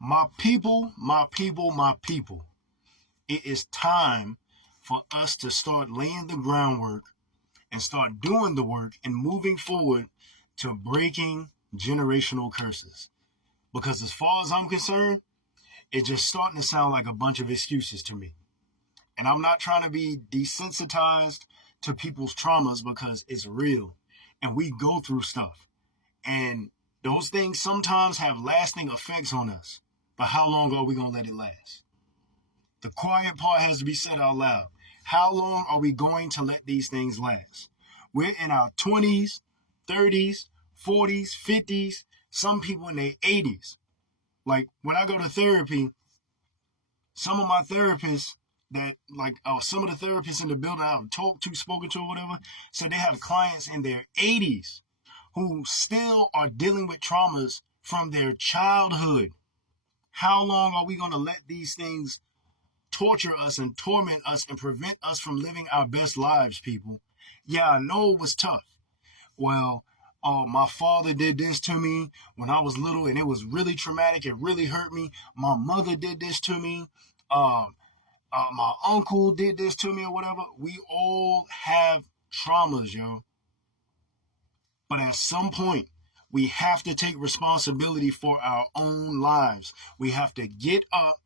My people, my people, my people. It is time for us to start laying the groundwork and start doing the work and moving forward to breaking generational curses. Because as far as I'm concerned, it's just starting to sound like a bunch of excuses to me. And I'm not trying to be desensitized to people's traumas because it's real. And we go through stuff. And those things sometimes have lasting effects on us. But how long are we going to let it last? The quiet part has to be said out loud. How long are we going to let these things last? We're in our 20s, 30s, 40s, 50s, some people in their 80s. Like when I go to therapy, some of my therapists some of the therapists in the building I've talked to, spoken to, or whatever, said they have clients in their 80s who still are dealing with traumas from their childhood. How long are we going to let these things torture us and torment us and prevent us from living our best lives, people? Yeah, I know it was tough. Well, my father did this to me when I was little and it was really traumatic. It really hurt me. My mother did this to me. My uncle did this to me or whatever. We all have traumas, yo. But at some point, we have to take responsibility for our own lives. We have to get up,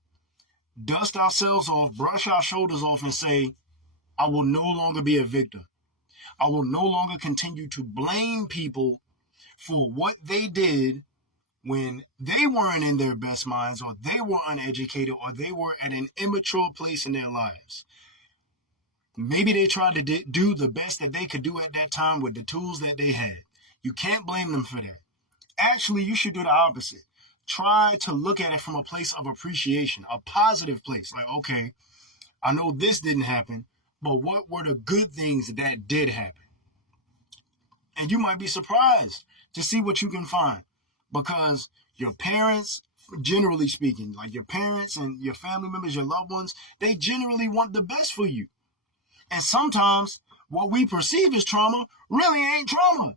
dust ourselves off, brush our shoulders off, and say, I will no longer be a victim. I will no longer continue to blame people for what they did when they weren't in their best minds, or they were uneducated, or they were at an immature place in their lives. Maybe they tried to do the best that they could do at that time with the tools that they had. You can't blame them for that. Actually, you should do the opposite. Try to look at it from a place of appreciation, a positive place. Like, okay, I know this didn't happen, but what were the good things that did happen? And you might be surprised to see what you can find. Because your parents, generally speaking, like your parents and your family members, your loved ones, they generally want the best for you. And sometimes what we perceive as trauma really ain't trauma.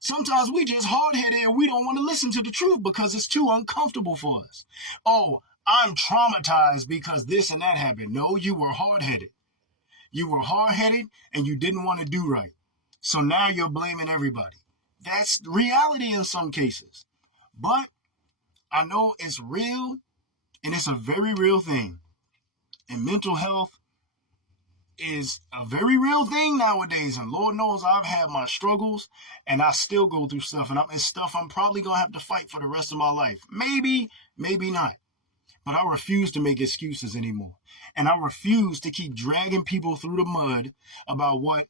Sometimes we just hard-headed and we don't want to listen to the truth because it's too uncomfortable for us. Oh, I'm traumatized because this and that happened. No, you were hard-headed. You were hard-headed and you didn't want to do right. So now you're blaming everybody. That's reality in some cases. But I know it's real, and it's a very real thing. And mental health is a very real thing nowadays. And Lord knows I've had my struggles, and I still go through stuff. And it's stuff I'm probably going to have to fight for the rest of my life. Maybe, maybe not. But I refuse to make excuses anymore. And I refuse to keep dragging people through the mud about what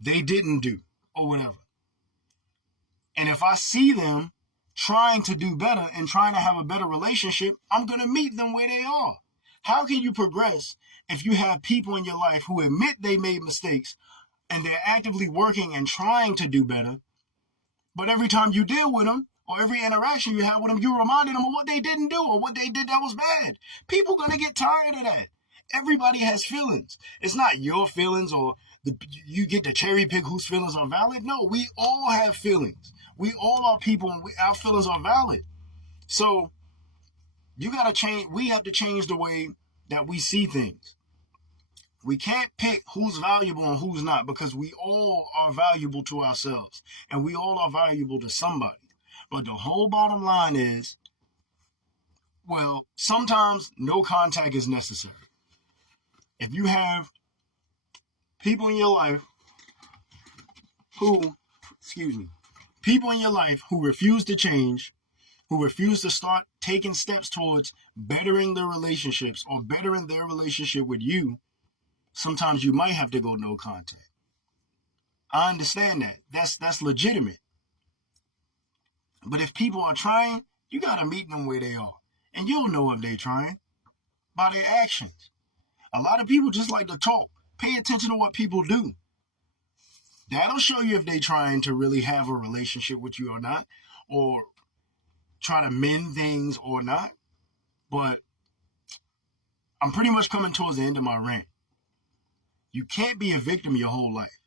they didn't do or whatever. And if I see them trying to do better and trying to have a better relationship, I'm going to meet them where they are. How can you progress if you have people in your life who admit they made mistakes and they're actively working and trying to do better, but every time you deal with them or every interaction you have with them, you're reminding them of what they didn't do or what they did that was bad? People are going to get tired of that. Everybody has feelings. It's not your feelings or you get to cherry pick whose feelings are valid. No, we all have feelings. We all are people and our feelings are valid. So you got to change. We have to change the way that we see things. We can't pick who's valuable and who's not because we all are valuable to ourselves and we all are valuable to somebody. But the whole bottom line is, well, sometimes no contact is necessary. If you have people in your life who refuse to change, who refuse to start taking steps towards bettering their relationships or bettering their relationship with you, sometimes you might have to go no contact. I understand that. That's legitimate. But if people are trying, you got to meet them where they are. And you'll know if they're trying by their actions. A lot of people just like to talk. Pay attention to what people do. That'll show you if they're trying to really have a relationship with you or not, or try to mend things or not. But I'm pretty much coming towards the end of my rant. You can't be a victim your whole life.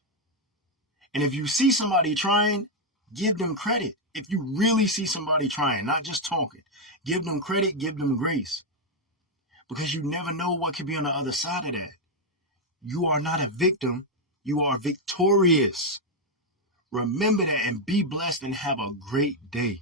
And if you see somebody trying, give them credit. If you really see somebody trying, not just talking, give them credit, give them grace. Because you never know what could be on the other side of that. You are not a victim. You are victorious. Remember that and be blessed and have a great day.